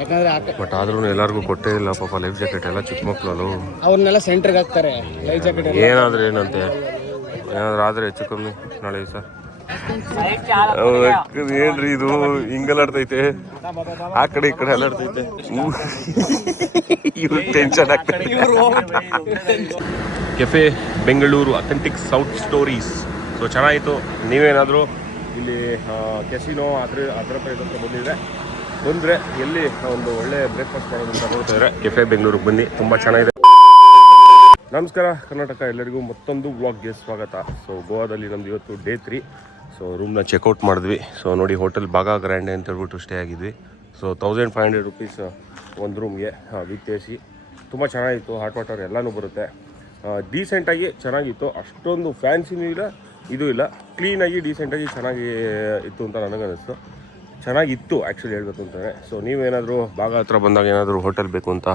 ಯಾಕಂದ್ರೆ ಬಟ್ ಆದ್ರೂ ಎಲ್ಲರಿಗೂ ಕೊಟ್ಟೇ ಇಲ್ಲ ಪಾಪ ಲೈಫ್ ಜಾಕೆಟ್ ಎಲ್ಲ ಚಿಕ್ಕ ಮಕ್ಕಳು ಅವ್ರನ್ನೆಲ್ಲ ಸೆಂಟ್ರಿಗೆ ಹಾಕ್ತಾರೆ ಲೈಫ್ ಜಾಕೆಟ್. ಏನಾದ್ರೆ ಏನಂತೆ, ಏನಾದ್ರೂ ಆದರೆ ಹೆಚ್ಚು ಕಮ್ಮಿ ನಾಳೆ ಸರ್ ಏನ್ರಿ ಇದು ಹಿಂಗಲ್ಲಾಡ್ತೈತೆ, ಆ ಕಡೆ ಈ ಕಡೆ ಅಲ್ಲಾಡ್ತೈತೆ. ಇವ್ರು ಟೆನ್ಷನ್ ಆಗ್ತದೆ. Cafe Bengaluru authentic south stories. So ಚೆನ್ನಾಗಿತ್ತು. ನೀವೇನಾದರೂ ಇಲ್ಲಿ ಕೆಸಿನೋ ಅದರ ಬಂದರೆ ಎಲ್ಲಿ ಒಂದು ಒಳ್ಳೆ ಬ್ರೇಕ್ಫಾಸ್ಟ್ ಮಾಡೋದು ಅಂತ ನೋಡ್ತಾಯಿದ್ರೆ ಕೆಫೆ ಬೆಂಗಳೂರಿಗೆ ಬನ್ನಿ, ತುಂಬ ಚೆನ್ನಾಗಿದೆ. ನಮಸ್ಕಾರ ಕರ್ನಾಟಕ, ಎಲ್ಲರಿಗೂ ಮತ್ತೊಂದು ವ್ಲಾಗ್ಗೆ ಸ್ವಾಗತ. ಸೊ ಗೋವಾದಲ್ಲಿ ನಮ್ದು ಇವತ್ತು ಡೇ 3. ಸೊ ರೂಮ್ನ ಚೆಕ್ಔಟ್ ಮಾಡಿದ್ವಿ. ಸೊ ನೋಡಿ, ಹೋಟೆಲ್ ಬಾಗಾ ಗ್ರ್ಯಾಂಡೆ ಅಂತ ಹೇಳ್ಬಿಟ್ಟು ಸ್ಟೇ ಆಗಿದ್ವಿ. ಸೊ 1500 rupees ಒಂದು ರೂಮ್ಗೆ ವಿತ್ ಎ ಸಿ. ತುಂಬ ಚೆನ್ನಾಗಿತ್ತು. ಹಾಟ್ ವಾಟರ್ ಎಲ್ಲನೂ ಬರುತ್ತೆ. ಡೀಸೆಂಟಾಗಿ ಚೆನ್ನಾಗಿತ್ತು. ಅಷ್ಟೊಂದು ಫ್ಯಾನ್ಸಿನೂ ಇಲ್ಲ, ಇದು ಇಲ್ಲ, ಕ್ಲೀನಾಗಿ ಡೀಸೆಂಟಾಗಿ ಚೆನ್ನಾಗಿ ಇತ್ತು ಅಂತ ನನಗನ್ನಿಸ್ತು. ಚೆನ್ನಾಗಿತ್ತು ಆ್ಯಕ್ಚುಲಿ ಹೇಳ್ಬೇಕು ಅಂತಂದರೆ. ಸೊ ನೀವೇನಾದರೂ ಬಾಗ ಹತ್ರ ಬಂದಾಗ ಏನಾದರೂ ಹೋಟೆಲ್ ಬೇಕು ಅಂತ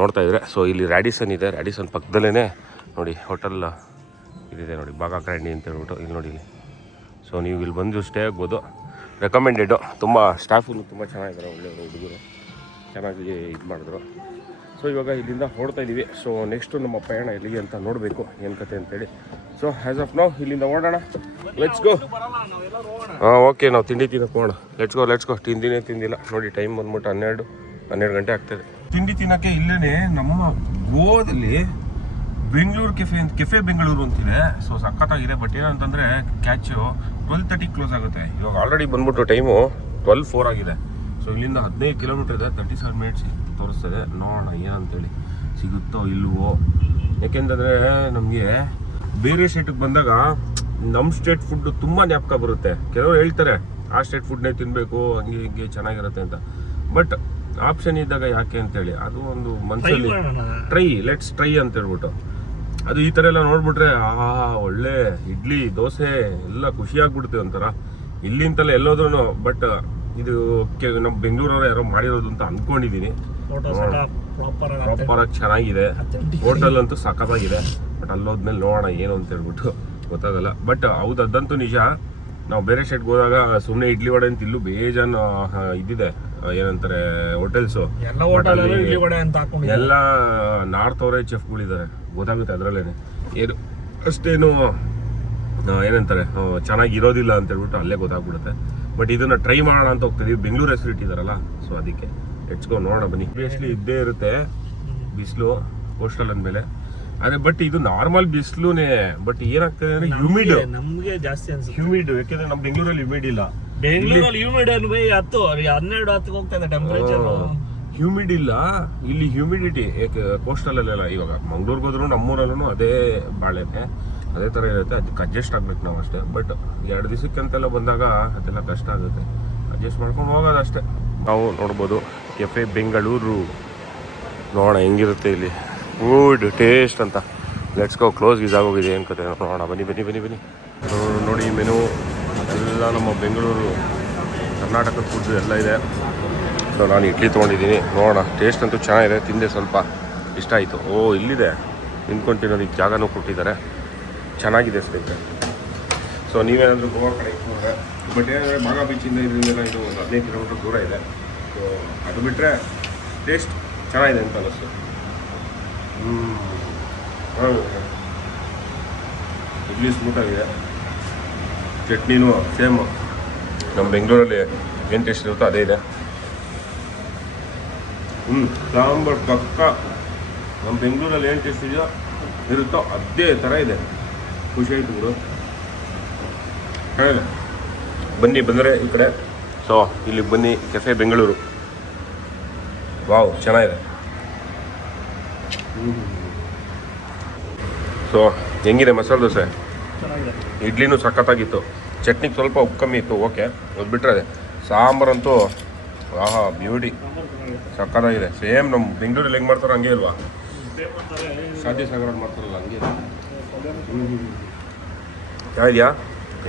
ನೋಡ್ತಾಯಿದ್ರೆ, ಸೊ ಇಲ್ಲಿ ರ್ಯಾಡಿಸನ್ ಇದೆ. ರ್ಯಾಡಿಸನ್ ಪಕ್ಕದಲ್ಲೇ ನೋಡಿ ಹೋಟೆಲ್ ಇದಿದೆ ನೋಡಿ, ಬಾಗಾ ಗ್ರ್ಯಾಂಡಿ ಅಂತ ಹೇಳ್ಬಿಟ್ಟು ಇಲ್ಲಿ ನೋಡಿ ಇಲ್ಲಿ. ಸೊ ನೀವು ಇಲ್ಲಿ ಬಂದು ಸ್ಟೇ ಆಗ್ಬೋದು. ರೆಕಮೆಂಡೆಡು. ತುಂಬ ಸ್ಟಾಫು ತುಂಬ ಚೆನ್ನಾಗಿದ್ದಾರೆ, ಒಳ್ಳೆಯವರು, ಹುಡುಗರು ಚೆನ್ನಾಗಿ ಇದು ಮಾಡಿದ್ರು. ಸೊ ಇವಾಗ ಇಲ್ಲಿಂದ ಹೊರಡ್ತಾ ಇದ್ದೀವಿ. ಸೊ ನೆಕ್ಸ್ಟು ನಮ್ಮ ಪ್ರಯಾಣ ಎಲ್ಲಿಗೆ ಅಂತ ನೋಡಬೇಕು, ಏನು ಕತೆ ಅಂತೇಳಿ. ಸೊ ಆ್ಯಸ್ ಆಫ್ ನಾವು ಇಲ್ಲಿಂದ ಓಡೋಣ. Let's go. ಓಕೆ, ನಾವು ತಿಂಡಿ ತಿನ್ನೋಕೆ ಹೋಗೋಣ. Let's go. ತಿಂದಿಲ್ಲ ನೋಡಿ, ಟೈಮ್ ಬಂದ್ಬಿಟ್ಟು 12 ಗಂಟೆ ಆಗ್ತದೆ. ತಿಂಡಿ ತಿನ್ನೋಕ್ಕೆ ಇಲ್ಲೇ ನಮ್ಮ ಗೋವಾದಲ್ಲಿ ಬೆಂಗಳೂರು ಕೆಫೆ ಬೆಂಗಳೂರು ಅಂತಿದೆ. ಸೊ ಸಖತ್ತಾಗಿದೆ. ಬಟ್ ಏನಂತಂದರೆ ಕ್ಯಾಚು 12:30 ಕ್ಲೋಸ್ ಆಗುತ್ತೆ. ಇವಾಗ ಆಲ್ರೆಡಿ ಬಂದ್ಬಿಟ್ಟು ಟೈಮು 12:04 ಆಗಿದೆ. ಸೊ ಇಲ್ಲಿಂದ 15 ಕಿಲೋಮೀಟರ್ ಇದೆ. 37 ಮಿನಿಟ್ಸ್ ತೋರಿಸ್ತದೆ. ನೋಡೋಣ ಏನಂತೇಳಿ, ಸಿಗುತ್ತೋ ಇಲ್ವೋ. ಯಾಕೆಂತಂದರೆ ನಮಗೆ ಬೇರೆ ಸ್ಟೇಟಿಗೆ ಬಂದಾಗ ನಮ್ಮ ಸ್ಟೇಟ್ ಫುಡ್ಡು ತುಂಬ ಜ್ಞಾಪಕ ಬರುತ್ತೆ. ಕೆಲವರು ಹೇಳ್ತಾರೆ ಆ ಸ್ಟೇಟ್ ಫುಡ್ನೇ ತಿನ್ನಬೇಕು, ಹಂಗೆ ಹಿಂಗೆ ಚೆನ್ನಾಗಿರುತ್ತೆ ಅಂತ. ಬಟ್ ಆಪ್ಷನ್ ಇದ್ದಾಗ ಯಾಕೆ ಅಂತೇಳಿ, ಅದು ಒಂದು ಮನಸ್ಸಲ್ಲಿ ಲೆಟ್ಸ್ ಟ್ರೈ ಅಂತ ಹೇಳ್ಬಿಟ್ಟು, ಅದು ಈ ಥರ ಎಲ್ಲ ನೋಡ್ಬಿಟ್ರೆ ಒಳ್ಳೆ ಇಡ್ಲಿ ದೋಸೆ ಎಲ್ಲ ಖುಷಿಯಾಗ್ಬಿಡುತ್ತೆ ಒಂಥರ. ಇಲ್ಲಿಂತಲೇ ಎಲ್ಲೋದ್ರೂ. ಬಟ್ ಇದು ನಮ್ಮ ಬೆಂಗಳೂರವ್ರು ಯಾರೋ ಮಾಡಿರೋದು ಅಂತ ಅಂದ್ಕೊಂಡಿದ್ದೀನಿ. ಪ್ರಾಪರಾಗಿ ಚೆನ್ನಾಗಿದೆ. ಹೋಟೆಲ್ ಅಂತೂ ಸಖತ್ತಾಗಿದೆ. ಬಟ್ ಅಲ್ಲೋದ್ಮೇಲೆ ನೋಡೋಣ ಏನು ಅಂತ ಹೇಳ್ಬಿಟ್ಟು ಗೊತ್ತಾಗಲ್ಲ. ಬಟ್ ಹೌದು, ಅದಂತೂ ನಿಜ. ನಾವು ಬೇರೆ ಸ್ಟೇಟ್ಗೆ ಹೋದಾಗ ಸುಮ್ಮನೆ ಇಡ್ಲಿ ವಡೆ ಅಂತ ಇಲ್ಲೂ ಬೇಜಾನ್ ಇದಿದೆ, ಏನಂತಾರೆ ಹೋಟೆಲ್ಸು ಎಲ್ಲ ನಾರ್ತ್ ಅವರೇ ಚೆಫ್ಗಳಿದ್ದಾರೆ, ಗೊತ್ತಾಗುತ್ತೆ ಅದರಲ್ಲೇನೆ. ಏನು ಅಷ್ಟೇನು ಏನಂತಾರೆ ಚೆನ್ನಾಗಿರೋದಿಲ್ಲ ಅಂತ ಹೇಳ್ಬಿಟ್ಟು ಅಲ್ಲೇ ಗೊತ್ತಾಗ್ಬಿಡುತ್ತೆ. ಬಟ್ ಇದನ್ನು ಟ್ರೈ ಮಾಡೋಣ ಅಂತ ಹೋಗ್ತಿದ್ದೀವಿ. ಬೆಂಗಳೂರು ಹೆಸರು ಇಟ್ಟಿದ್ದಾರಲ್ಲ, ಸೊ ಅದಕ್ಕೆ ಹೆಚ್ಕೊ ನೋಡೋಣ ಬನ್ನಿ. ಆಬ್ವಿಯಸ್ಲಿ ಇದ್ದೇ ಇರುತ್ತೆ ಬಿಸಿಲು ಕೋಸ್ಟಲ್ ಅಂದಮೇಲೆ. ಅದೇ ಬಟ್ ಇದು ನಾರ್ಮಲ್ ಬಿಸಿಲುನೇ. ಬಟ್ ಏನಾಗ್ತದೆ ಅಂದ್ರೆ ಹ್ಯೂಮಿಡ್, ನಮ್ಗೆ ಜಾಸ್ತಿ ಅನ್ಸುತ್ತೆ ಹ್ಯೂಮಿಡ್. ಯಾಕೆಂದ್ರೆ ನಮ್ಮ ಬೆಂಗಳೂರಲ್ಲಿ ಹ್ಯೂಮಿಡ್ ಇಲ್ಲ. ಬೆಂಗಳೂರಲ್ಲಿ ಹ್ಯೂಮಿಡ್ 12-10 ಹೋಗ್ತಾ ಇದೆ ಟೆಂಪರೇಚರ್. ಹ್ಯೂಮಿಡ್ ಇಲ್ಲ ಇಲ್ಲಿ, ಹ್ಯೂಮಿಡಿಟಿ ಕೋಸ್ಟಲ್ ಅಲ್ಲೆಲ್ಲ. ಇವಾಗ ಮಂಗ್ಳೂರ್ಗೆ ಹೋದ್ರು ನಮ್ಮೂರಲ್ಲೂ ಅದೇ ಬಾಳೆನೆ, ಅದೇ ಥರ ಇರುತ್ತೆ. ಅದಕ್ಕೆ ಅಡ್ಜಸ್ಟ್ ಆಗ್ಬೇಕು ನಾವು ಅಷ್ಟೇ. ಬಟ್ 2 ದಿವಸಕ್ಕಂತೆಲ್ಲ ಬಂದಾಗ ಅದೆಲ್ಲ ಕಷ್ಟ ಆಗುತ್ತೆ. ಅಡ್ಜಸ್ಟ್ ಮಾಡ್ಕೊಂಡು ಹೋಗೋದು ಅಷ್ಟೇ. ನಾವು ನೋಡ್ಬೋದು ಕೆಫೆ ಬೆಂಗಳೂರು. ನೋಡೋಣ ಹೆಂಗಿರುತ್ತೆ ಇಲ್ಲಿ ಫುಡ್ ಟೇಸ್ಟ್ ಅಂತ. Let's go. ಕ್ಲೋಸ್ ಆಗೋಗಿದೆ, ಏನು ಕತೆ ನೋಡೋಣ. ಬನ್ನಿ. ನೋಡಿ ಮೆನು ಎಲ್ಲ ನಮ್ಮ ಬೆಂಗಳೂರು ಕರ್ನಾಟಕದ ಫುಡ್ ಎಲ್ಲ ಇದೆ. ಸೊ ನಾನು ಇಡ್ಲಿ ತೊಗೊಂಡಿದ್ದೀನಿ. ನೋಡೋಣ, ಟೇಸ್ಟ್ ಅಂತೂ ಚೆನ್ನಾಗಿದೆ. ತಿಂದೆ, ಸ್ವಲ್ಪ ಇಷ್ಟ ಆಯಿತು. ಇಲ್ಲಿದೆ ನಿಂತ್ಕೊಂಡು ತಿನ್ನೋದಕ್ಕೆ ಜಾಗನೂ ಕೊಟ್ಟಿದ್ದಾರೆ, ಚೆನ್ನಾಗಿದೆ ಸ್ನೇಹಿತರೆ. ಸೊ ನೀವೇನಾದರೂ ಗೋವಾ ಕಡೆ ಹೋದರೆ, ಬಟ್ ಏನಂದರೆ ಬಾಗಾ ಬೀಚಿಂದ ಇದರಿಂದ ಇದು ಒಂದು 15 ಕಿಲೋಮೀಟರ್ ದೂರ ಇದೆ. ಸೊ ಅದು ಬಿಟ್ಟರೆ ಟೇಸ್ಟ್ ಚೆನ್ನಾಗಿದೆ ಅಂತ ಅನ್ನಿಸ್ತು. ಇಡ್ಲಿ ಸ್ಮೂತಾಗಿದೆ. ಚಟ್ನಿನೂ ಸೇಮ್ ನಮ್ಮ ಬೆಂಗಳೂರಲ್ಲಿ ಏನು ಟೇಸ್ಟ್ ಇರುತ್ತೋ ಅದೇ ಇದೆ. ಸಾಂಬಾರು ಪಕ್ಕ ನಮ್ಮ ಬೆಂಗಳೂರಲ್ಲಿ ಏನು ಟೇಸ್ಟ್ ಇದೆಯೋ ಇರುತ್ತೋ ಅದೇ ಥರ ಇದೆ. ಖುಷಿ ಆಯಿತು ಬಿಡು. ಹೇಳಿದೆ ಬನ್ನಿ, ಬಂದರೆ ಈ ಕಡೆ. ಸೊ ಇಲ್ಲಿಗೆ ಬನ್ನಿ, ಕೆಫೆ ಬೆಂಗಳೂರು. ವಾವ್, ಚೆನ್ನಾಗಿದೆ. ಸೊ ಹೆಂಗಿದೆ ಮಸಾಲೆ ದೋಸೆ? ಇಡ್ಲಿನೂ ಸಖತ್ತಾಗಿತ್ತು. ಚಟ್ನಿಗೆ ಸ್ವಲ್ಪ ಉಪ್ಪು ಕಮ್ಮಿ ಇತ್ತು, ಓಕೆ, ಅದು ಬಿಟ್ಟರೆ ಅದೇ. ಸಾಂಬಾರಂತೂ ಬ್ಯೂಟಿ, ಸಖತ್ತಾಗಿದೆ. ಸೇಮ್ ನಮ್ಮ ಬೆಂಗಳೂರಲ್ಲಿ ಹೆಂಗೆ ಮಾಡ್ತಾರೋ ಹಂಗೆ ಇಲ್ವಾ? ಶಾದಿ ಸಾಗರಲ್ಲಿ ಮಾಡ್ತಾರಲ್ಲ ಹಂಗೆ. ಇದೆಯಾ?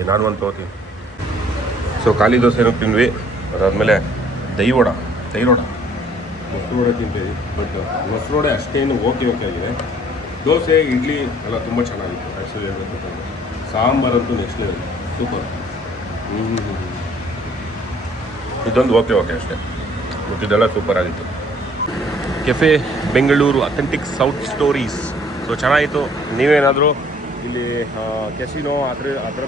ನಾನು ಒಂದು ತೊಗೋತೀನಿ. ಸೊ ಖಾಲಿ ದೋಸೆನೂ ತಿಂದ್ವಿ. ಅದಾದಮೇಲೆ ದಹಿವಡ ಮೊಸರು ವಡೆ ತಿಂತೀವಿ. ಬಟ್ ಮೊಸರು ವಡೆ ಅಷ್ಟೇನು ಓಕೆ ಆಗಿದೆ. ದೋಸೆ ಇಡ್ಲಿ ಎಲ್ಲ ತುಂಬ ಚೆನ್ನಾಗಿತ್ತು ಆ್ಯಕ್ಚುಲಿ ಹೇಳ್ಬೇಕು. ಸಾಂಬಾರಂತೂ ನೆಕ್ಸ್ಟ್ ಲೆವೆಲ್, ಸೂಪರ್. ಇದೊಂದು ಓಕೆ ಅಷ್ಟೇ. ಮತ್ತು ಇದೆಲ್ಲ ಸೂಪರ್ ಆಗಿತ್ತು. Cafe Bengaluru authentic south stories. So ಚೆನ್ನಾಗಿತ್ತು. ನೀವೇನಾದರೂ ಇಲ್ಲಿ ಕೆಸಿನೋ ಅದರ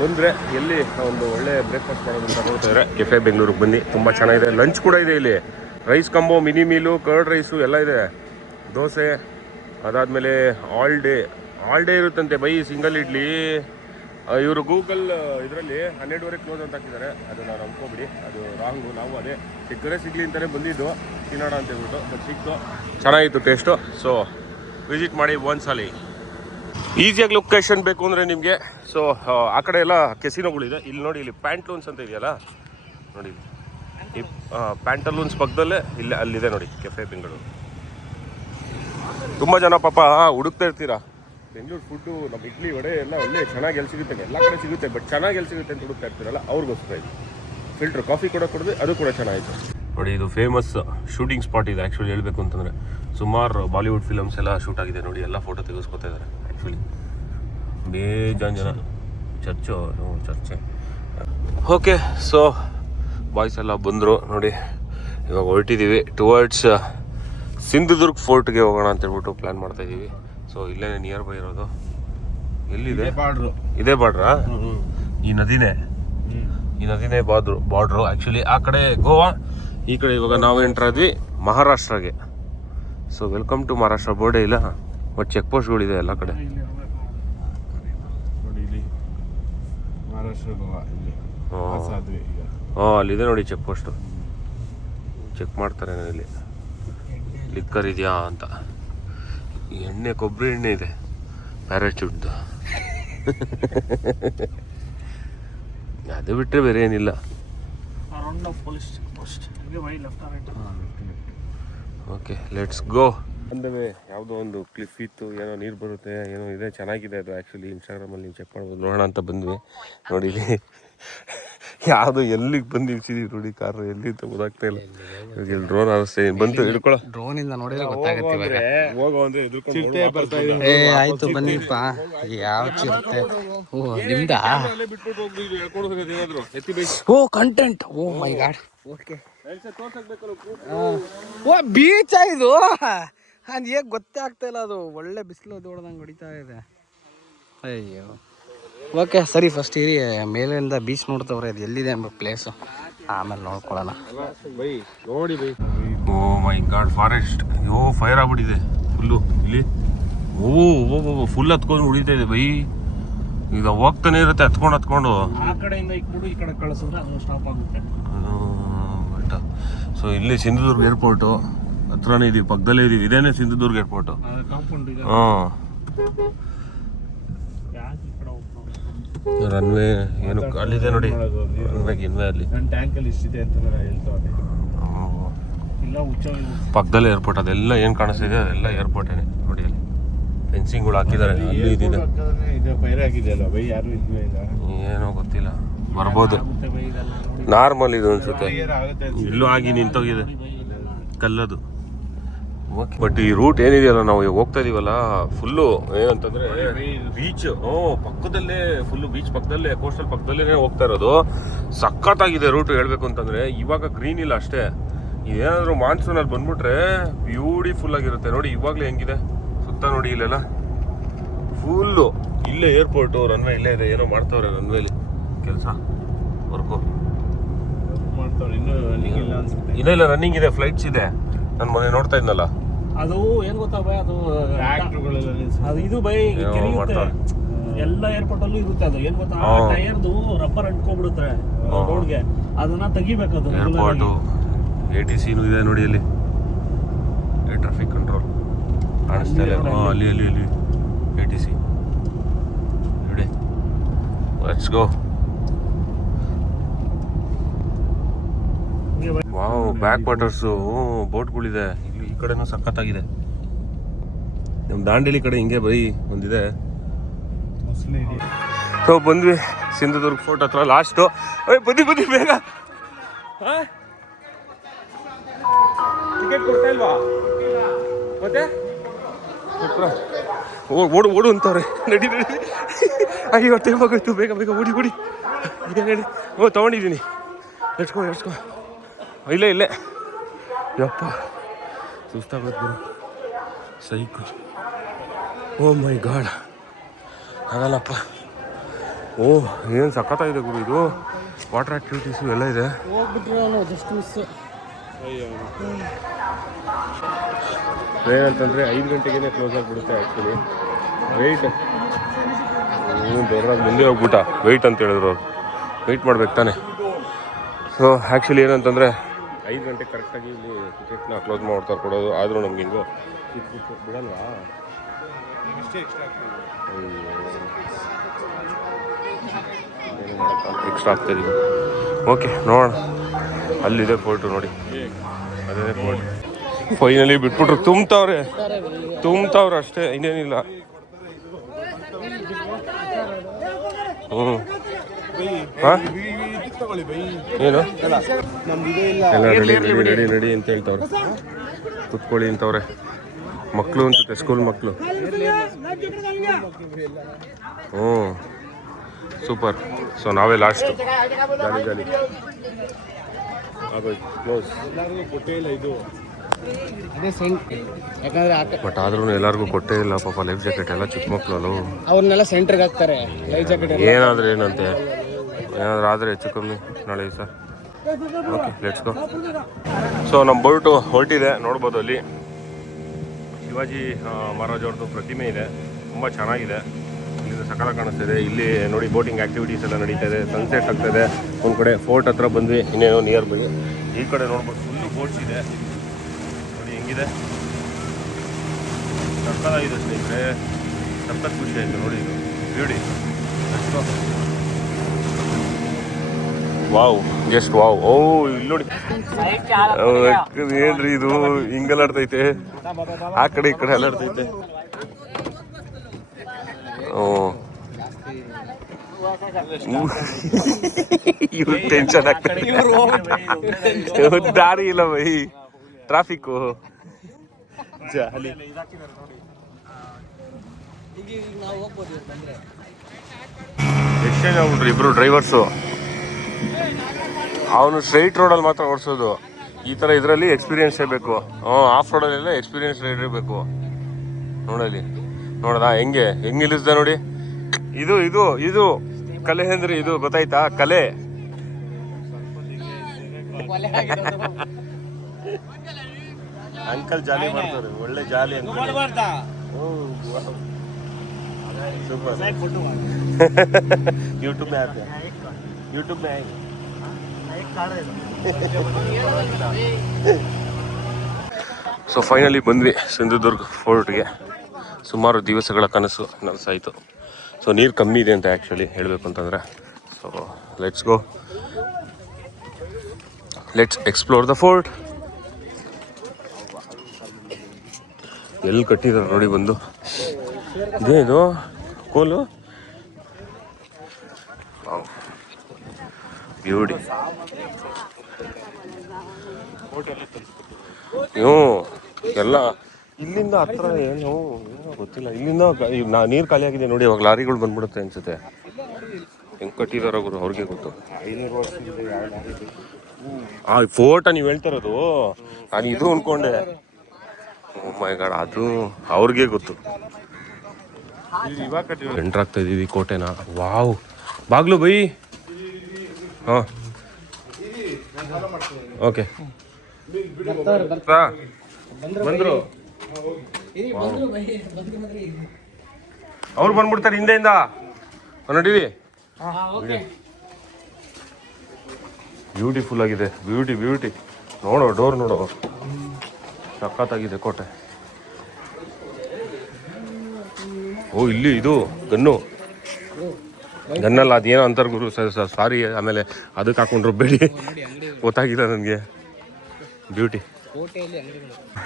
ಬಂದರೆ ಎಲ್ಲಿ ಒಂದು ಒಳ್ಳೆ ಬ್ರೇಕ್ಫಾಸ್ಟ್ ಮಾಡೋದು ಅಂತ ನೋಡ್ತಾಯಿದ್ರೆ ಕೆಫೆ ಬೆಂಗಳೂರಿಗೆ ಬನ್ನಿ. ತುಂಬ ಚೆನ್ನಾಗಿದೆ. ಲಂಚ್ ಕೂಡ ಇದೆ ಇಲ್ಲಿ. Rice combo, mini meal, curd rice ಎಲ್ಲ ಇದೆ. ದೋಸೆ, ಅದಾದಮೇಲೆ ಆಲ್ ಡೇ ಇರುತ್ತಂತೆ ಬೈ. ಸಿಂಗಲ್ ಇಡ್ಲಿ ಇವರು ಗೂಗಲ್ ಇದರಲ್ಲಿ 12:30 ಕ್ಲೋಸ್ ಅಂತ ಹಾಕಿದ್ದಾರೆ. ಅದು ನಾವು ನಂಬ್ಕೊಬಿಡಿ, ಅದು ರಾಂಗು. ನಾವು ಅದೇ ಸಿಗಲಿ ಅಂತಲೇ ಬಂದಿದ್ದು ತಿನ್ನೋಣ ಅಂತ ಹೇಳ್ಬಿಟ್ಟು. ಬಟ್ ಸಿಕ್ತು, ಚೆನ್ನಾಗಿತ್ತು ಟೇಸ್ಟು. ಸೊ ವಿಸಿಟ್ ಮಾಡಿ ಒಂದ್ಸಲಿ. ಈಸಿಯಾಗಿ ಲೊಕೇಶನ್ ಬೇಕು ಅಂದರೆ ನಿಮಗೆ. ಸೊ ಆ ಕಡೆ ಎಲ್ಲ ಕೆಸಿನೋಗಳಿದೆ. ಇಲ್ಲಿ ನೋಡಿ, ಇಲ್ಲಿ ಪ್ಯಾಂಟ್ಲೂನ್ಸ್ ಅಂತ ಇದೆಯಲ್ಲ ನೋಡಿ, ಈ ಪ್ಯಾಂಟಲೂನ್ಸ್ ಪಕ್ಕದಲ್ಲೇ ಇಲ್ಲೇ ಅಲ್ಲಿದೆ ನೋಡಿ ಕೆಫೆ ಬೆಂಗಳೂರು. ತುಂಬ ಜನ ಪಾಪ ಹುಡುಕ್ತಾ ಇರ್ತೀರಾ ಬೆಂಗಳೂರು ಫುಡ್ಡು. ನಮ್ಮ ಇಡ್ಲಿ ವಡೆ ಎಲ್ಲ ಒಳ್ಳೆ ಚೆನ್ನಾಗಿ ಎಲ್ಲಿ ಸಿಗುತ್ತೆ, ಎಲ್ಲ ಕಡೆ ಸಿಗುತ್ತೆ, ಬಟ್ ಚೆನ್ನಾಗಿ ಎಲ್ಲಿ ಸಿಗುತ್ತೆ ಅಂತ ಹುಡುಕ್ತಾ ಇರ್ತೀರಲ್ಲ ಅವ್ರಿಗೋಸ್ಕರ ಇದು. ಫಿಲ್ಟ್ರ್ ಕಾಫಿ ಕೂಡ ಕುಡಿದು ಅದು ಕೂಡ ಚೆನ್ನಾಗಿತ್ತು ನೋಡಿ. ಇದು ಫೇಮಸ್ ಶೂಟಿಂಗ್ ಸ್ಪಾಟ್ ಇದೆ ಆ್ಯಕ್ಚುಲಿ ಹೇಳಬೇಕು ಅಂತಂದರೆ. ಸುಮಾರು ಬಾಲಿವುಡ್ ಫಿಲಮ್ಸ್ ಎಲ್ಲ ಶೂಟ್ ಆಗಿದೆ ನೋಡಿ. ಎಲ್ಲ ಫೋಟೋ ತೆಗೆಸ್ಕೊತಾ ಇದ್ದಾರೆ ಆ್ಯಕ್ಚುಲಿ. ಬೇಜಾನ್ ಜನ. ಚರ್ಚೆ. ಓಕೆ, ಸೊ ಬಾಯ್ಸ್ ಎಲ್ಲ ಬಂದರು ನೋಡಿ. ಇವಾಗ ಹೊರಟಿದ್ದೀವಿ ಟುವರ್ಡ್ಸ್ ಸಿಂಧುದುರ್ಗ್ ಫೋರ್ಟ್ಗೆ ಹೋಗೋಣ ಅಂತ ಹೇಳ್ಬಿಟ್ಟು ಪ್ಲ್ಯಾನ್ ಮಾಡ್ತಾಯಿದ್ದೀವಿ. ಸೊ ಇಲ್ಲೇ ನಿಯರ್ ಬೈ ಇರೋದು. ಎಲ್ಲಿದೆ ಇದೇ ಬಾರ್ಡ್ರಾ? ಈ ನದಿನೇ ಬಾರ್ಡ್ರು ಆ್ಯಕ್ಚುಲಿ. ಆ ಕಡೆ ಗೋವಾ, ಈ ಕಡೆ ಇವಾಗ ನಾವು ಎಂಟ್ರ್ ಆದ್ವಿ ಮಹಾರಾಷ್ಟ್ರಗೆ. So welcome to Maharashtra. ಬೋರ್ಡೇ ಇಲ್ಲ, ಬಟ್ ಚೆಕ್ ಪೋಸ್ಟ್ಗಳಿದೆ ಎಲ್ಲ ಕಡೆ. ಅಲ್ಲಿದೆ ನೋಡಿ ಚೆಕ್ ಪೋಸ್ಟು. ಚೆಕ್ ಮಾಡ್ತಾರೆ ಇಲ್ಲಿ ಲಿಕ್ಕರ್ ಇದೆಯಾ ಅಂತ. ಎಣ್ಣೆ, ಕೊಬ್ಬರಿ ಎಣ್ಣೆ ಇದೆ, ಪ್ಯಾರಾಚೂಟ್ದು. ಅದು ಬಿಟ್ಟರೆ ಬೇರೆ ಏನಿಲ್ಲ. Okay, let's go. ಅಂದವೇ ಯಾವುದೋ ಒಂದು ಕ್ಲಿಫ್ ಇತ್ತು, ಏನೋ ನೀರು ಬರುತ್ತೆ, ಏನೋ ಇದೆ, ಚೆನ್ನಾಗಿದೆ ಅದು ಆ್ಯಕ್ಚುಲಿ. ಇನ್ಸ್ಟಾಗ್ರಾಮಲ್ಲಿ ನೀವು ಚೆಕ್ ಮಾಡ್ಬೋದು. ನೋಡೋಣ ಅಂತ ಬಂದ್ವಿ ನೋಡಿ. ಯಾವುದು ಎಲ್ಲಿಗೆ ಬಂದು ನಿಲ್ಸಿದೀವಿ ನೋಡಿ. ಕಾರು ಎಲ್ಲಿಂದ ಗೊತ್ತಾಗ್ತಾ ಇಲ್ಲ. ಇವಾಗ ಡ್ರೋನ್ ಆರಿಸ್ತೇನೆ ಬಂತು, ಹಿಡ್ಕೊಳ್ಳೋ. ಡ್ರೋನಿಂದ ನೋಡಿದ್ರೆ ಗೊತ್ತಾಗುತ್ತೆ. ಹೋಗೋ ಅಂದ್ರೆ ಆಯ್ತು ಬನ್ನಿಪ್ಪ. ಯಾವ ಚಿರತೆ? ಓ ನಿಮ್ದಾ? ಓ content. O my god. Okay, O beach ಇದು. ಅದು ಹೇಗೆ ಗೊತ್ತೇ ಆಗ್ತಾ ಇಲ್ಲ. ಅದು ಒಳ್ಳೆ ಬಿಸಿಲು ದೊಡ್ಡದಂಗೆ ಹೊಡಿತಾ ಇದೆ. ಅಯ್ಯೋ, ಓಕೆ ಸರಿ. ಫಸ್ಟ್ ಇರಿ, ಮೇಲಿಂದ ಬೀಚ್ ನೋಡ್ತವ್ರೆ. ಅದು ಎಲ್ಲಿದೆ ಎಂಬ ಪ್ಲೇಸು ಆಮೇಲೆ ನೋಡ್ಕೊಳ್ಳೋಣ. ನೋಡಿ bye. Oh my god, forest. ಅಯ್ಯೋ, ಫೈರ್ ಆಗ್ಬಿಟ್ಟಿದೆ ಫುಲ್ಲು ಇಲ್ಲಿ. ಓ ಫುಲ್ ಹತ್ಕೊಂಡು ಉಳಿತಾ ಇದೆ ಬೈ. ಈಗ ಹೋಗ್ತಾನೆ ಇರುತ್ತೆ ಹತ್ಕೊಂಡು. ಆ ಕಡೆಯಿಂದ ಈ ಕಡೆ ಕಳಿಸಿದ್ರೆ ಅದು ಸ್ಟಾಪ್ ಆಗುತ್ತೆ. ಸೊ ಇಲ್ಲಿ ಸಿಂಧುದುರ್ಗ ಏರ್ಪೋರ್ಟು ಹತ್ರನೇ ಇದೀವಿ, ಪಕ್ಕದಲ್ಲೇ ಇದೀವಿ. ಇದೇನೆ ಸಿಂಧುದುರ್ಗ ಏರ್ಪೋರ್ಟು. ಹಾಂ, ರನ್ವೇ ಏನು ಅಲ್ಲಿದೆ ನೋಡಿ. ರನ್ವೇ ಅಲ್ಲಿ ಪಕ್ಕದಲ್ಲೇ ಏರ್ಪೋರ್ಟ್. ಅದೆಲ್ಲ ಏನು ಕಾಣಿಸ್ತಿದೆ ಅದೆಲ್ಲ ಏರ್ಪೋರ್ಟೇನೆ ನೋಡಿ. ಅಲ್ಲಿ ಫೆನ್ಸಿಂಗ್ಗಳು ಹಾಕಿದ್ದಾರೆ. ಅಲ್ಲಿ ಇದಿದೆ, ಏನೋ ಗೊತ್ತಿಲ್ಲ, ಬರ್ಬೋದು. ನಾರ್ಮಲ್ ಇದು ಅನ್ಸುತ್ತೆ. ಇಲ್ಲೂ ಆಗಿ ನಿಂತೋಗಿದೆ ಕಲ್ಲದು. ಬಟ್ ಈ ರೂಟ್ ಏನಿದೆಯಲ್ಲ, ನಾವು ಈಗ ಹೋಗ್ತಾ ಇದೀವಲ್ಲ, ಫುಲ್ಲು ಏನಂತಂದ್ರೆ ಬೀಚ್ ಪಕ್ಕದಲ್ಲೇ, ಫುಲ್ಲು ಬೀಚ್ ಪಕ್ಕದಲ್ಲೇ, ಕೋಸ್ಟಲ್ ಪಕ್ಕದಲ್ಲೇ ಹೋಗ್ತಾ ಇರೋದು. ಸಖತ್ತಾಗಿದೆ ರೂಟ್ ಹೇಳ್ಬೇಕು ಅಂತಂದ್ರೆ. ಇವಾಗ ಗ್ರೀನ್ ಇಲ್ಲ ಅಷ್ಟೇ. ಏನಾದರೂ ಮಾನ್ಸೂನಲ್ಲಿ ಬಂದ್ಬಿಟ್ರೆ ಬ್ಯೂಟಿಫುಲ್ ಆಗಿರುತ್ತೆ ನೋಡಿ. ಇವಾಗಲೇ ಹೆಂಗಿದೆ ಸುತ್ತ ನೋಡಿ. ಇಲ್ಲೆಲ್ಲ ಫುಲ್ಲು. ಇಲ್ಲೇ ಏರ್ಪೋರ್ಟು, ರನ್ವೇ ಇಲ್ಲೇ ಇದೆ. ಏನೋ ಮಾಡ್ತಾವ್ರೆ ರನ್ವೇಲಿ ಕೆಲಸ, ವರ್ಕು ಇಲ್ಲ ರನ್ನಿಂಗ್ ಇದೆ, ಫ್ಲೈಟ್ಸ್ ಇದೆ. ನಾನು ಮೊನ್ನೆ ನೋಡ್ತಾ ಇದ್ನಲ್ಲ. ಅದು ಏನ್ ಗೊತ್ತಾ ಬೈ, ಅದು ಇದು ಬೈ ಎಲ್ಲ ಏರ್ಪೋರ್ಟ್ ಅಲ್ಲೂ ಇರುತ್ತೆ. ಅದು ಏನ್ ಗೊತ್ತಾ, ಟೈರ್ದು ರಬ್ಬರ್ ಅಂಟ್ಕೊಂಡ್ಬಿಡುತ್ತೆ ರೋಡ್ಗೆ, ಅದನ್ನ ತೆಗಿಬೇಕು. ಅದು ಏರ್ಪೋರ್ಟು ATC ಇದೆ ನೋಡಿ. ಅಲ್ಲಿ ಏರ್ ಟ್ರಾಫಿಕ್ ಕಂಟ್ರೋಲ್ ಕಾಣಿಸ್ತಾ ಇಲ್ಲ. ಅಲ್ಲಿ ATC ನೋಡಿ. Let's go. Wow, backwaters, ಬೋಟ್ಗಳಿದೆ ಇಲ್ಲಿ. ಈ ಕಡೆನೂ ಸಖತ್ತಾಗಿದೆ. ನಮ್ಮ ದಾಂಡೇಲಿ ಕಡೆ ಹಿಂಗೆ ಬೈ ಒಂದಿದೆ. ಸೊ ಬಂದ್ವಿ ಸಿಂಧುದುರ್ಗ ಫೋರ್ಟ್ ಹತ್ರ ಲಾಸ್ಟು. ಬನ್ನಿ ಬೇಗ. ಟಿಕೆಟ್ ಕೊಡ್ತಾ ಇಲ್ವಾ ಮತ್ತೆ? ಓಡು ಅಂತವ್ರೆ. ನಡಿ. ಅಯ್ಯೋ, ಟೈಮ್ ಆಗೋಯ್ತು. ಬೇಗ ಓಡಿ. ಹೇಳಿ. ತಗೊಂಡಿದ್ದೀನಿ. ಎಡ್ಸ್ಕೊ. ಇಲ್ಲೇ ಯಪ್ಪ ಸುಸ್ತಾಗೋದು ಗುರು ಸೈಕು. O my god ಆಗಲ್ಲಪ್ಪ. ಓ ಏನು ಸಖತ್ತಾಗಿದೆ ಗುರು ಇದು. ವಾಟರ್ ಆ್ಯಕ್ಟಿವಿಟೀಸು ಎಲ್ಲ ಇದೆ. ಏನಂತಂದರೆ 5 ಗಂಟೆಗೇ ಕ್ಲೋಸ್ ಆಗಿಬಿಡುತ್ತೆ ಆ್ಯಕ್ಚುಲಿ. ವೆಯ್ಟ್ ದೊಡ್ಡದಾಗಿ ಮುಂದೆ ಹೋಗ್ಬಿಟ್ಟ ವೆಯ್ಟ್ ಅಂತ ಹೇಳಿದ್ರು ಅವ್ರು. ವೆಯ್ಟ್ ಮಾಡ್ಬೇಕು ತಾನೆ. ಸೊ ಆ್ಯಕ್ಚುಲಿ ಏನಂತಂದರೆ 5 ಗಂಟೆ ಕರೆಕ್ಟಾಗಿ ಇಲ್ಲಿ ಟಿಕೆಟ್ನ ಕ್ಲೋಸ್ ಮಾಡ್ತಾರೆ ಕೊಡೋದು. ಆದರೂ ನಮ್ಗೆ ಹಿಂಗೋ ಬಿಡಲ್ವಾ? ಎಕ್ಸ್ಟ್ರಾ ಆಗ್ತಾಯಿದ್ದೀವಿ. ಓಕೆ ನೋಡೋಣ. ಅಲ್ಲಿದೆ ಫೋರ್ಟು ನೋಡಿ, ಅದೇ ಫೋರ್ಟ್. ಫೈನಲಿ ಬಿಟ್ಬಿಟ್ರು. ತುಂಬ್ತಾವ್ರೆ ಅಷ್ಟೇ, ಇನ್ನೇನಿಲ್ಲ. ಹಾಂ ಏನು ಎಲ್ಲ ರೆಡಿ ಅಂತ ಹೇಳ್ತವ್ರೆ. ಕುತ್ಕೊಳ್ಳಿ ಅಂತವ್ರೆ. ಮಕ್ಕಳು ಅನ್ಸುತ್ತೆ, ಸ್ಕೂಲ್ ಮಕ್ಕಳು. ಸೂಪರ್. ಸೊ ನಾವೇ ಲಾಸ್ಟ್. ಜಾಲಿ ಆಗೋಯ್ತು ಕ್ಲೋಸ್. ಬಟ್ ಆದ್ರೂ ಎಲ್ಲರಿಗೂ ಕೊಟ್ಟೇ ಇಲ್ಲ ಪಾಪ ಲೈಫ್ ಜಾಕೆಟ್ ಎಲ್ಲ. ಚಿಕ್ಕ ಮಕ್ಕಳು ಅವ್ರನ್ನೆಲ್ಲ ಸೆಂಟ್ರಿಗೆ ಹಾಕ್ತಾರೆ ಲೈಫ್ ಜಾಕೆಟ್. ಏನಾದರೂ ಏನಂತೆ, ಏನಾದರೂ ಆದರೆ ಹೆಚ್ಚು ಕಮ್ಮಿ ನಾಳೆ sir. Okay let's go. So ನಮ್ಮ ಬೋಟು ಹೊರಟಿದೆ, ನೋಡ್ಬೋದು. ಅಲ್ಲಿ ಶಿವಾಜಿ ಮಹಾರಾಜ್ ಅವ್ರದ್ದು ಪ್ರತಿಮೆ ಇದೆ, ತುಂಬ ಚೆನ್ನಾಗಿದೆ. ಇಲ್ಲಿಂದ ಸಕಾಲ ಕಾಣಿಸ್ತಿದೆ. ಇಲ್ಲಿ ನೋಡಿ ಬೋಟಿಂಗ್ ಆ್ಯಕ್ಟಿವಿಟೀಸ್ ಎಲ್ಲ ನಡೀತಾ ಇದೆ. ಸನ್ಸೆಟ್ ಆಗ್ತಾಯಿದೆ. ಒಂದು ಕಡೆ ಫೋರ್ಟ್ ಹತ್ರ ಬಂದ್ವಿ, ಇನ್ನೇನೋ ನಿಯರ್ ಬೈ. ಈ ಕಡೆ ನೋಡ್ಬೋದು ಫುಲ್ಲು ಬೋಟ್ಸ್ ಇದೆ ನೋಡಿ ಹೆಂಗಿದೆ. ಸಕ್ಕತ್ತಾಗಿದೆ ಸ್ನೇಹಿತರೆ, ಸಖತ್ ಖುಷಿ ಆಯಿತು ನೋಡಿ. ಇದು ಬ್ಯೂಟಿ. Wow, just wow. ಓ ಇಲ್ಲಿ ನೋಡಿ ಏನ್ರಿ ಇದು ಹಿಂಗಲ್ಲಾಡ್ತೈತೆ, ಆ ಕಡೆ ಈ ಕಡೆ ಅಲ್ಲಾಡ್ತೈತೆ. ಓ ಇವ್ರು ಟೆನ್ಷನ್ ಆಗ್ತದೆ. ದಾರಿ ಇಲ್ಲ ಬೈ, ಟ್ರಾಫಿಕ್ಕು ಜಾಲಿ. ಎಕ್ಸ್ಚೇಂಜ್ ಆಗ್ಬಿಟ್ರು ಇಬ್ರು ಡ್ರೈವರ್ಸು. ಅವನು ಸ್ಟ್ರೈಟ್ ರೋಡಲ್ಲಿ ಮಾತ್ರ ಓಡಿಸೋದು. ಈ ಥರ ಇದರಲ್ಲಿ ಎಕ್ಸ್ಪೀರಿಯನ್ಸೇ ಬೇಕು. ಆಫ್ ರೋಡಲ್ಲೆಲ್ಲ ಎಕ್ಸ್ಪೀರಿಯನ್ಸ್ ರೈಡರ್ ಬೇಕು. ನೋಡಲಿ, ನೋಡದ ಹೆಂಗೆ ನಿಲ್ಲಿಸ್ದ ನೋಡಿ. ಇದು ಇದು ಇದು ಕಲೆ ಅಂದ್ರೆ ಇದು ಗೊತ್ತಾಯ್ತಾ? ಕಲೆ. ಅಂಕಲ್ ಜಾಲಿ ಮಾಡ್ತಾರೆ, ಒಳ್ಳೆ ಜಾಲಿ ಅಂತ. ಸೂಪರ್. ಯೂಟ್ಯೂಬ್ में आते हैं, यूट्यूब में आएंगे. ಸೊ ಫೈನಲಿ ಬಂದ್ವಿ ಸಿಂಧುದುರ್ಗ ಫೋರ್ಟ್ಗೆ. ಸುಮಾರು ದಿವಸಗಳ ಕನಸು ನನಸಾಯಿತು. ಸೊ ನೀರು ಕಮ್ಮಿ ಇದೆ ಅಂತ ಆ್ಯಕ್ಚುಲಿ ಹೇಳಬೇಕು ಅಂತಂದರೆ. So let's go, let's explore the fort. ಎಲ್ಲಿ ಕಟ್ಟಿದ್ದಾರೆ ನೋಡಿ ಬಂದು. ಇದೇನು ಕೋಲು, ಬ್ಯೂಟಿ. ಎಲ್ಲ ಇಲ್ಲಿಂದ ಹತ್ರ ಏನೋ ಗೊತ್ತಿಲ್ಲ. ಇಲ್ಲಿಂದ ನೀರು ಖಾಲಿ ಆಗಿದೆ ನೋಡಿ, ಅವಾಗ ಲಾರಿಗಳು ಬಂದ್ಬಿಡುತ್ತೆ ಅನ್ಸುತ್ತೆ. ಹೆಂಗೆ ಕಟ್ಟಿದಾರ ಗುರು ಅವ್ರಿಗೆ ಗೊತ್ತು. 500 ವರ್ಷದಿಂದ ಆ ಫೋರ್ಟ ನೀವು ಹೇಳ್ತಾ ಇರೋದು, ನಾನು ಇದು ಅನ್ಕೊಂಡೆ. ಓ ಮೈ ಗಾಡ್, ಅದು ಅವ್ರಿಗೆ ಗೊತ್ತು. ಇವಾಗ ಎಂಟ್ರ್ ಆಗ್ತಾ ಇದೀವಿ ಕೋಟೆನ. ವಾವ್, ಬಾಗ್ಲು ಬೈ. ಹಾಂ ಓಕೆ ಬಂದ್ರು. ಅವ್ರು ಬಂದ್ಬಿಡ್ತಾರೆ ಹಿಂದೆಯಿಂದ. ನಡೀರಿ. ಬ್ಯೂಟಿಫುಲ್ ಆಗಿದೆ, ಬ್ಯೂಟಿ. ನೋಡೋ ಡೋರ್ ನೋಡೋ, ಸಖತ್ತಾಗಿದೆ ಕೋಟೆ. ಓ ಇಲ್ಲಿ ಇದು ಗನ್ನಲ್ಲ, ಅದೇನೋ ಅಂತಾರೆ ಗುರು, ಸಾರಿ. ಆಮೇಲೆ ಅದಕ್ಕೆ ಹಾಕೊಂಡ್ರು ಬೇಡಿ, ಗೊತ್ತಾಗಿಲ್ಲ ನನಗೆ. ಬ್ಯೂಟಿ.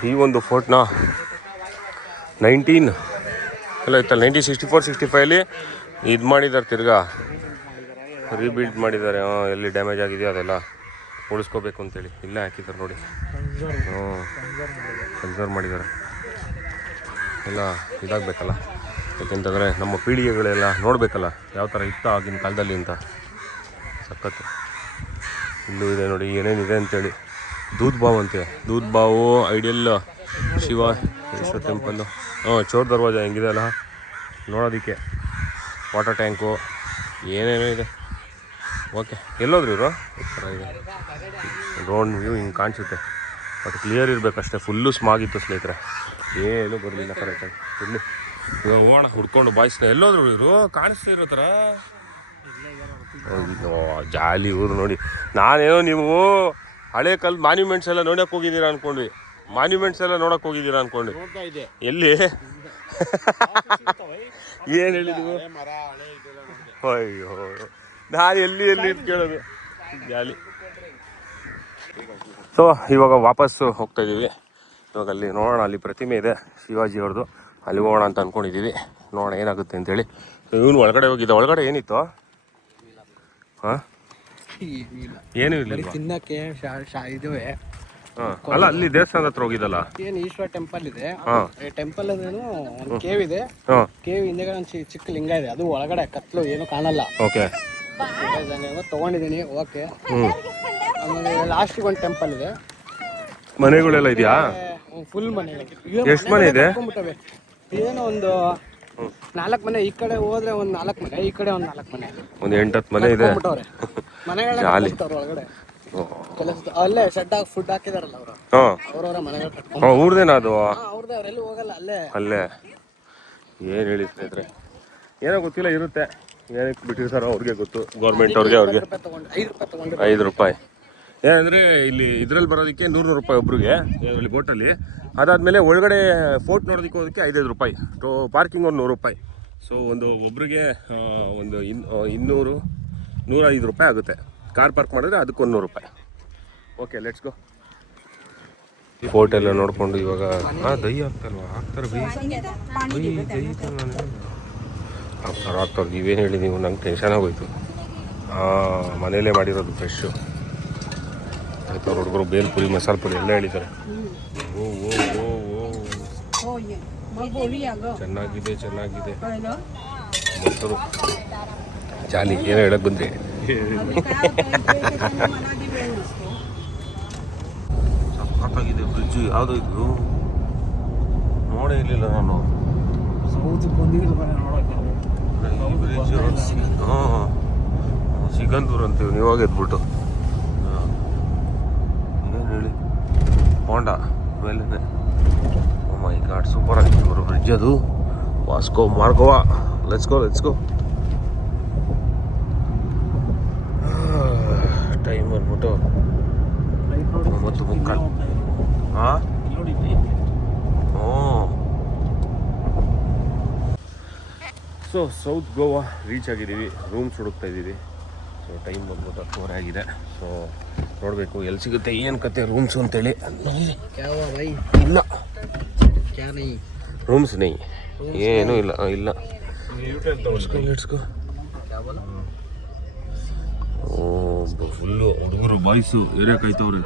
ಈ ಒಂದು ಫೋರ್ಟ್ನ 1964-65 ಇದು ಮಾಡಿದ್ದಾರೆ, ತಿರ್ಗಾ ರೀಬಿಲ್ಡ್ ಮಾಡಿದ್ದಾರೆ. ಎಲ್ಲಿ ಡ್ಯಾಮೇಜ್ ಆಗಿದೆಯೋ ಅದೆಲ್ಲ ಉಳಿಸ್ಕೋಬೇಕು ಅಂತೇಳಿ ಇಲ್ಲೇ ಹಾಕಿದ್ದಾರೆ ನೋಡಿ. ಕನ್ಸರ್ವ್ ಮಾಡಿದ್ದಾರೆ. ಎಲ್ಲ ಇದಾಗಬೇಕಲ್ಲ, ಯಾಕೆಂತಂದರೆ ನಮ್ಮ ಪೀಳಿಗೆಗಳೆಲ್ಲ ನೋಡಬೇಕಲ್ಲ ಯಾವ ಥರ ಇತ್ತು ಆಗಿನ ಕಾಲದಲ್ಲಿ ಅಂತ. ಸಖತ್ತು. ಇಲ್ಲೂ ಇದೆ ನೋಡಿ ಏನೇನಿದೆ ಅಂತೇಳಿ. ದೂದ್ ಬಾವ್ ಅಂತೆ. ದೂದ್ ಬಾವು, ಐಡಿಯಲ್ ಶಿವ ಈಶ್ವರ ಟೆಂಪಲ್ಲು. ಚೋರ್ ದರ್ವಾಜ ಹೆಂಗಿದೆ ಅಲ್ಲ ನೋಡೋದಕ್ಕೆ. ವಾಟರ್ ಟ್ಯಾಂಕು ಏನೇನೋ ಇದೆ. ಓಕೆ, ಎಲ್ಲೋದ್ರು ಇವರು? ಡ್ರೋನ್ ವ್ಯೂ ಹಿಂಗೆ ಕಾಣಿಸುತ್ತೆ, ಬಟ್ ಕ್ಲಿಯರ್ ಇರಬೇಕಷ್ಟೇ. ಫುಲ್ಲು ಸ್ಮಾಗಿತ್ತು ಸ್ನೇಹಿತರೆ, ಏನೂ ಬರಲಿಲ್ಲ ಕರೆಕ್ಟಾಗಿ. ಇಲ್ಲಿ ಇವಾಗ ಹೋಗೋಣ ಹುಡ್ಕೊಂಡು ಬಾಯ್ಸ್ನ. ಎಲ್ಲೋದ್ರು ಇವರು? ಕಾಣಿಸ್ತಾ ಇರೋ ಥರ. ಜಾಲಿ ಊರು ನೋಡಿ. ನಾನೇನೋ ನೀವು ಹಳೆ ಕಾಲದ ಮಾನ್ಯುಮೆಂಟ್ಸ್ ಎಲ್ಲ ನೋಡೋಕೆ ಹೋಗಿದ್ದೀರಾ ಅಂದ್ಕೊಂಡ್ವಿ. ಮಾನ್ಯುಮೆಂಟ್ಸ್ ಎಲ್ಲ ನೋಡೋಕೆ ಹೋಗಿದ್ದೀರಾ ಅಂದ್ಕೊಂಡ್ವಿ. ಎಲ್ಲಿ? ಏನು ಹೇಳಿದ್ವಿ? ಅಯ್ಯೋ, ನಾನು ಎಲ್ಲಿ ಕೇಳೋದು. ಜಾಲಿ. ಸೊ ಇವಾಗ ವಾಪಸ್ಸು ಹೋಗ್ತಾ ಇದ್ದೀವಿ. ಇವಾಗ ಅಲ್ಲಿ ನೋಡೋಣ, ಅಲ್ಲಿ ಪ್ರತಿಮೆ ಇದೆ ಶಿವಾಜಿ ಅವ್ರದ್ದು, ಅಲ್ಲಿ ಹೋಗೋಣ ಅಂತ ಅಂದ್ಕೊಂಡಿದ್ದೀವಿ. ನೋಡೋಣ ಏನಾಗುತ್ತೆ ಅಂತೇಳಿ. ಇವನು ಒಳಗಡೆ ಹೋಗಿದ್ದ. ಒಳಗಡೆ ಏನಿತ್ತು? ಹಾಂ, ಏನೂ ಇರಲಿಲ್ಲ ತಿನ್ನಕ್ಕೆ ಇದುವೆ. ಹಾಂ, ಅಲ್ಲ ಅಲ್ಲಿ ದೇವಸ್ಥಾನದ ಹತ್ರ ಹೋಗಿದ್ದಲ್ಲ. ಏನು ಈಶ್ವರ ಟೆಂಪಲ್ ಇದೆ. ಹಾಂ, ಟೆಂಪಲ್ ಅಂದ್ರೇನು ಒಂದು ಕೇವ್ ಇದೆ. ಹಾಂ, ಕೇವ್ ಹಿಂದೆಗಡೆ ಒಂದು ಚಿಕ್ಕ ಲಿಂಗ ಇದೆ. ಅದು ಒಳಗಡೆ ಕತ್ಲು ಏನು ಕಾಣಲ್ಲ. ಓಕೆ, ತೊಗೊಂಡಿದ್ದೀನಿ. ಓಕೆ. ಆಮೇಲೆ ಲಾಸ್ಟಿಗೆ ಒಂದು ಟೆಂಪಲ್ ಇದೆ. ಮನೆಗಳೆಲ್ಲ ಇದೆಯಾ? ಫುಲ್ ಮನೆಗಳು. ಎಷ್ಟು ಮನೆ ಇದೆ? ಏನೋ ಒಂದು 4 ಮನೆ. ಈ ಕಡೆ ಹೋದ್ರೆ ಒಂದು 4 ಮನೆ, ಈ ಕಡೆ ಒಂದು 4 ಮನೆ, ಒಂದು 8-10 ಮನೆ ಇದೆ. ಮನೆಗಳ ಒಳಗಡೆ ಕೆಲಸ ಅಲ್ಲೇ ಶೆಡ್ ಹಾಕಿ ಫುಡ್ ಹಾಕಿದಾರಲ್ಲ ಅವರು. ಹಾಂ, ಅವ್ರವ್ರ ಮನೆಗಳು ಕಟ್ಕೊಂಡು ಊರ್ದೇನಾ ಅದು? ಅವ್ರದ್ದೇ. ಅವರೆಲ್ಲಿ ಹೋಗಲ್ಲ, ಅಲ್ಲೇ ಅಲ್ಲೇ. ಏನು ಹೇಳಿ ಸ್ನೇಹಿತರೆ, ಏನೋ ಗೊತ್ತಿಲ್ಲ, ಇರುತ್ತೆ. ಏನಕ್ಕೆ ಬಿಟ್ಟಿರ್ತಾರೋ ಅವ್ರಿಗೆ ಗೊತ್ತು, ಗೌರ್ಮೆಂಟ್ ಅವ್ರಿಗೆ. 5 ರೂಪಾಯಿ ತಗೊಂಡು 5 ರೂಪಾಯಿ. ಏನಂದರೆ ಇಲ್ಲಿ ಇದರಲ್ಲಿ ಬರೋದಕ್ಕೆ 100 ರೂಪಾಯಿ ಒಬ್ರಿಗೆ, ಇಲ್ಲಿ ಬೋಟಲ್ಲಿ. ಅದಾದಮೇಲೆ ಒಳಗಡೆ ಫೋರ್ಟ್ ನೋಡೋದಕ್ಕೆ ಹೋಗೋದಕ್ಕೆ 5 ರೂಪಾಯಿ. ಪಾರ್ಕಿಂಗ್ ಒಂದು 100 ರೂಪಾಯಿ. ಸೊ ಒಬ್ರಿಗೆ ಒಂದು 105 ರೂಪಾಯಿ ಆಗುತ್ತೆ. ಕಾರ್ ಪಾರ್ಕ್ ಮಾಡಿದ್ರೆ ಅದಕ್ಕೆ 100 ರೂಪಾಯಿ. Okay, let's go. ಫೋರ್ಟ್ ಎಲ್ಲ ನೋಡಿಕೊಂಡು ಇವಾಗ ದೈ ಆಗ್ತಲ್ವಾ? ಹಾಕ್ತಾರೆ ಬೈ ದೈ ಹಾಕ್ತಾರೆ. ನೀವೇನು ಹೇಳಿ, ನೀವು ನಂಗೆ ಟೆನ್ಷನ್ ಆಗೋಯ್ತು. ಮನೇಲೇ ಮಾಡಿರೋದು ಫ್ರೆಶ್ಶು. ಆಯ್ತು, ಅವ್ರ ಹುಡುಗರು ಬೇಲ್ಪುರಿ, ಮಸಾಲೆ ಪುರಿ ಎಲ್ಲ ಹೇಳಿದ್ದಾರೆ. ಓ ಓ ಓ ಓ, ಚೆನ್ನಾಗಿದೆ ಚೆನ್ನಾಗಿದೆ. ಮೊಸರು ಜಾಲಿ. ಏನೋ ಹೇಳಕ್ ಬಂದ್ರಿ? ಸಖತ್ತಾಗಿದೆ ಬ್ರಿಡ್ಜು. ಯಾವುದೋ ಇದು ನೋಡೇ ಇರಲಿಲ್ಲ ನಾನು. ಬ್ರಿಡ್ಜ್ ಹಾಂ, ಸಿಗಂದೂರು ಅಂತೀವಿ ನೀವಾಗ ಎದ್ಬಿಟ್ಟು. ಏನು ಹೇಳಿ, ಹೋಂಡಾ ಮೇಲೇ. ಓ ಮೈ ಗಾಡ್, ಸೂಪರ್ ಆಗಿದೆ ಬರೋ ಬ್ರಿಡ್ಜ್ ಅದು. Vasco Margao. Let's go let's go. Time ಬಂದ್ಬಿಟ್ಟು 9:45. ಹಾಂ, ಹ್ಞೂ. ಸೊ ಸೌತ್ ಗೋವಾ ರೀಚ್ ಆಗಿದ್ದೀವಿ. ರೂಮ್ಸ್ ಹುಡುಕ್ತಾ ಇದ್ದೀವಿ. ಸೊ ಟೈಮ್ ಬಂದ್ಬಿಟ್ಟು 10:30 ಆಗಿದೆ. ಸೊ ನೋಡಬೇಕು ಎಲ್ಲಿ ಸಿಗುತ್ತೆ, ಏನು ಕತೆ ರೂಮ್ಸು ಅಂತೇಳಿ. ಇಲ್ಲ ರೂಮ್ಸ್ ನೈ, ಏನೂ ಇಲ್ಲ. ಇಲ್ಲ, ಲೆಟ್ಸ್ ಗೋ. ಓ ಫುಲ್ಲು ಹುಡುಗರು ಬಾಯ್ಸು ಏರಿಯಾ ಕಾಯ್ತವ್ರೆ.